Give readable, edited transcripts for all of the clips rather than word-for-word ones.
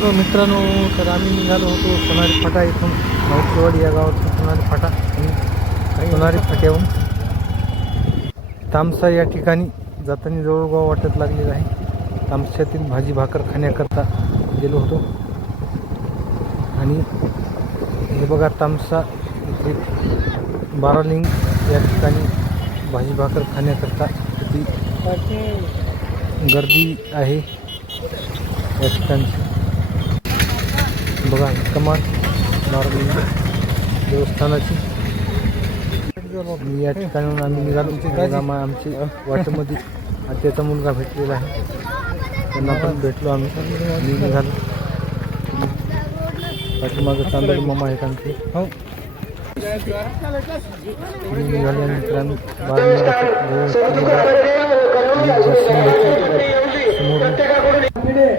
तर मित्रांनो, तर आम्ही निघालो होतो सोनारी फाटा इथून माहितीवाडी या गावातून सोनारी फाटा आणि सोनारी फाट्याहून तामसा या ठिकाणी जाताना जवळगाव वाटत लागलेलं आहे. तामशातील भाजी भाकर खाण्याकरता गेलो होतो आणि हे बघा तामसा इथे बारालिंग या ठिकाणी भाजी भाकर खाण्याकरता किती गर्दी आहे या ठिकाणची. बघा कमान बारालिंग देवस्थानाची. या ठिकाणाहून आम्ही निघालो. आमची वाटेमध्ये त्याचा मुलगा भेटलेला आहे, त्यांना पण भेटलो आम्ही निघालो. पाठीमागं तांदूळ मामा आहेत आमचे. हो निघाले मित्रांनो.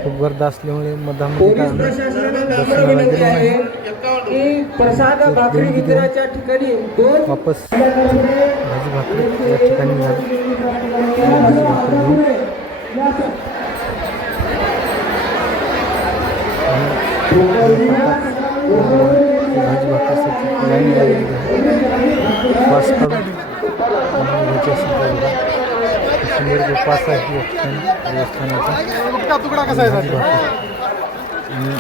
खूप गर्द असल्यामुळे मधामध्ये दर्शनाला गेलो नाही. वापस भाजी भाकरी या ठिकाणी झाली. भाजी भाकरी घेऊन भाजी भाकरीसाठी लाईन लागलेली आहे. पास काढून घ्यायची असेल तर बघा 100 रुपये पास आहे या ठिकाणी देवस्थानाचा. भाजी भाकर आणि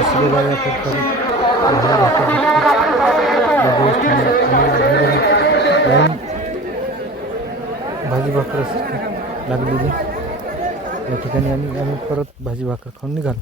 अशी बघा या प्रकारे लाईन भाजी भाकर लागलेली या ठिकाणी. आणि आम्ही परत भाजी भाकर खाऊन निघालो.